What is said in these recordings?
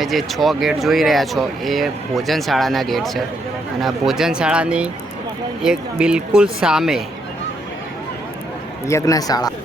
તમે જે 6 ગેટ જોઈ રહ્યા છો એ ભોજનશાળાના ગેટ છે અને આ ભોજનશાળાની એક બિલકુલ સામે યજ્ઞશાળા.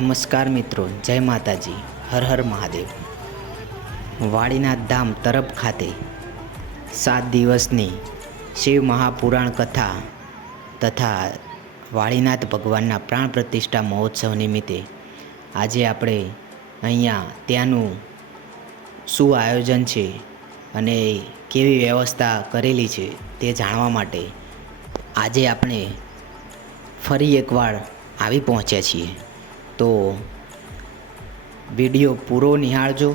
નમસ્કાર મિત્રો, જય માતાજી, હર હર મહાદેવ. વાળીનાથ ધામ તરફ ખાતે 7 દિવસની શિવ મહાપુરાણ કથા તથા વાળીનાથ ભગવાનના પ્રાણ પ્રતિષ્ઠા મહોત્સવ નિમિત્તે આજે આપણે અહીંયા ત્યાંનું શું આયોજન છે અને કેવી વ્યવસ્થા કરેલી છે તે જાણવા માટે આજે આપણે ફરી એકવાર આવી પહોંચ્યા છીએ. તો વિડીયો પૂરો નિહાળજો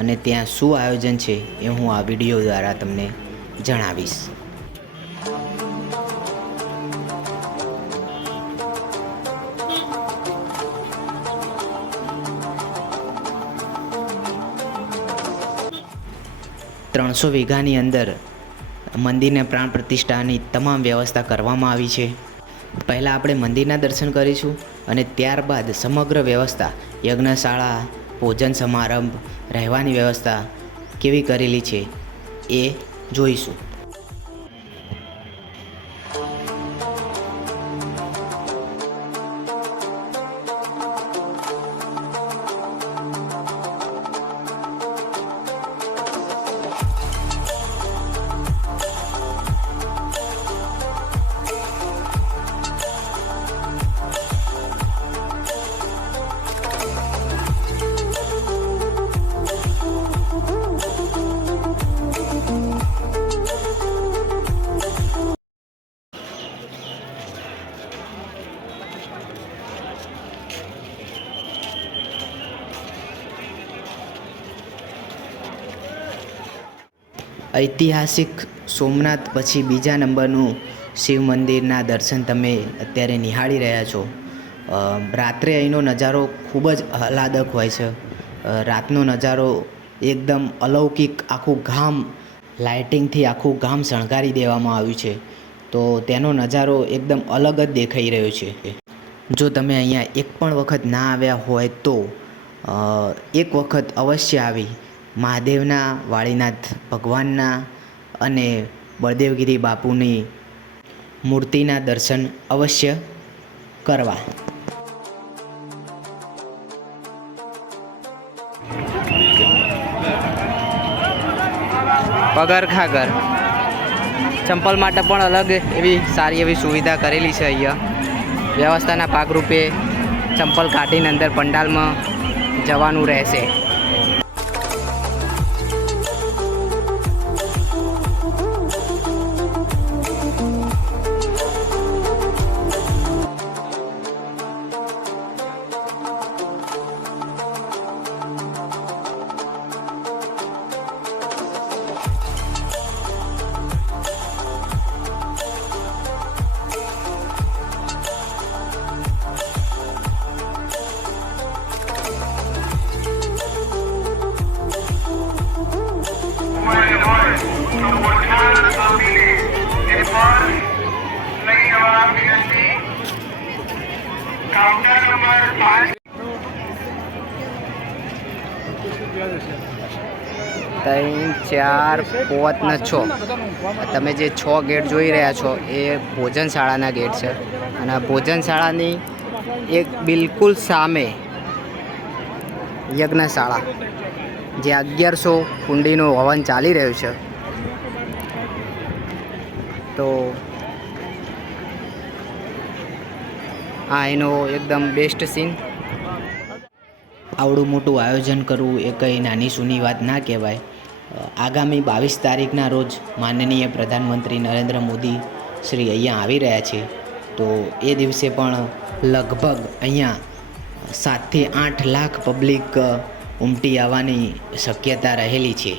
અને ત્યાં શું આયોજન છે એ હું આ વિડીયો દ્વારા તમને જણાવીશ. ત્રણસો વીઘાની અંદર મંદિરને પ્રાણ પ્રતિષ્ઠાની તમામ વ્યવસ્થા કરવામાં આવી છે. પહેલાં આપણે મંદિરના દર્શન કરીશું અને ત્યારબાદ સમગ્ર વ્યવસ્થા, યજ્ઞશાળા, ભોજન સમારંભ, રહેવાની વ્યવસ્થા કેવી કરેલી છે એ જોઈશું. ઐતિહાસિક સોમનાથ પછી બીજા નંબરનું શિવ મંદિરના દર્શન તમે અત્યારે નિહાળી રહ્યા છો. રાત્રે અહીંનો નજારો ખૂબ જ આહલાદક હોય છે. રાતનો નજારો એકદમ અલૌકિક, આખું ગામ લાઇટિંગથી આખું ગામ શણગારી દેવામાં આવ્યું છે. તો તેનો નજારો એકદમ અલગ જ દેખાઈ રહ્યો છે. જો તમે અહીંયા એક પણ વખત ના આવ્યા હોય તો એક વખત અવશ્ય આવી મહાદેવના, વાળીનાથ ભગવાનના અને બળદેવગીરી બાપુની મૂર્તિના દર્શન અવશ્ય કરવા. પગરખા ઘર ચંપલ માટે પણ અલગ એવી સારી એવી સુવિધા કરેલી છે. અહીંયા વ્યવસ્થાના ભાગરૂપે ચંપલ કાઢીને અંદર પંડાલમાં જવાનું રહેશે. काउंटर नंबर 5 3, 4, 5 ને 6 તમે જે 6 ગેટ જોઈ રહ્યા છો એ ભોજનશાળાના ગેટ છે અને આ ભોજનશાળાની એક બિલકુલ સામે યજ્ઞશાળા, જે 1100 કુંડીનું હવન ચાલી રહ્યું છે. તો આ એનો એકદમ બેસ્ટ સીન. આવડું મોટું આયોજન કરવું એ કંઈ નાની સૂની વાત ના કહેવાય. આગામી 22 તારીખના રોજ માનનીય પ્રધાનમંત્રી નરેન્દ્ર મોદી શ્રી અહીંયા આવી રહ્યા છે. તો એ દિવસે પણ લગભગ અહીંયા 7થી 8 લાખ પબ્લિક ઉમટી આવવાની શક્યતા રહેલી છે.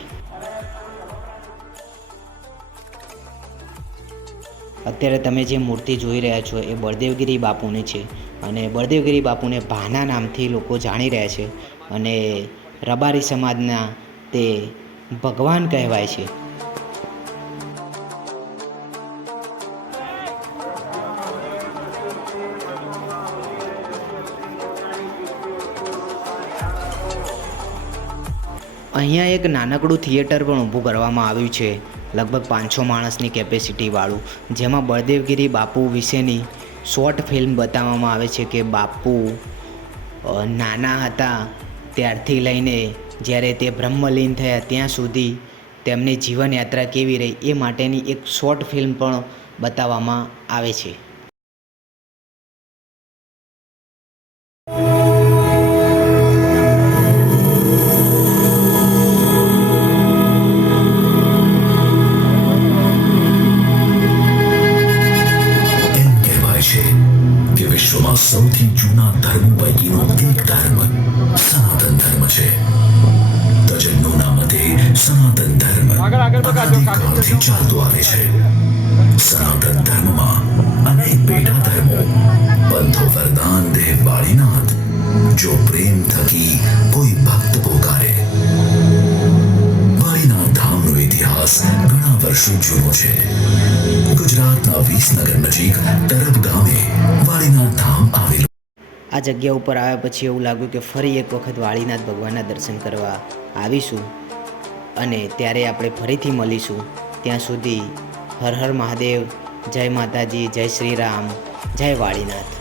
અત્યારે તમે જે મૂર્તિ જોઈ રહ્યા છો એ બળદેવગીરી બાપુની છે અને બળદેવગીરી બાપુને ભાના નામથી લોકો જાણી રહ્યા છે અને રબારી સમાજના તે ભગવાન કહેવાય છે. અહીંયા એક નાનકડું થિયેટર પણ ઊભું કરવામાં આવ્યું છે, લગભગ 500 માણસની કેપેસિટીવાળું, જેમાં બળદેવગીરી બાપુ વિશેની શોર્ટ ફિલ્મ બતાવવામાં આવે છે કે બાપુ નાના હતા ત્યારથી લઈને જ્યારે તે બ્રહ્મલીન થયા ત્યાં સુધી તેમની જીવનયાત્રા કેવી રહી એ માટેની એક શોર્ટ ફિલ્મ પણ બતાવવામાં આવે છે. વિશ્વમાં સૌથી જૂના ધર્મો પૈકીનો એક ધર્મ સનાતન ધર્મ છે. તજજ્ઞોના મતે સનાતન ધર્મ અનાદિકાળથી ચાલતો આવે છે. સનાતન ધર્મમાં અનેક પેટા ધર્મો, પંથો વરદાન દેહ વાળીનાથ, જો પ્રેમ થકી કોઈ ભક્ત પોકારે. વાળીનાથ ધામનો ઇતિહાસ ઘણા વર્ષો જૂનો છે. ગુજરાતના વિસનગર નજીક તરબ ગામે વાળીનાથ ધામ આવેલું. આ જગ્યા ઉપર આવ્યા પછી એવું લાગ્યું કે ફરી એક વખત વાળીનાથ ભગવાનના દર્શન કરવા આવીશું અને ત્યારે આપણે ફરીથી મળીશું. ત્યાં સુધી હર હર મહાદેવ, જય માતાજી, જય શ્રી રામ, જય વાળીનાથ.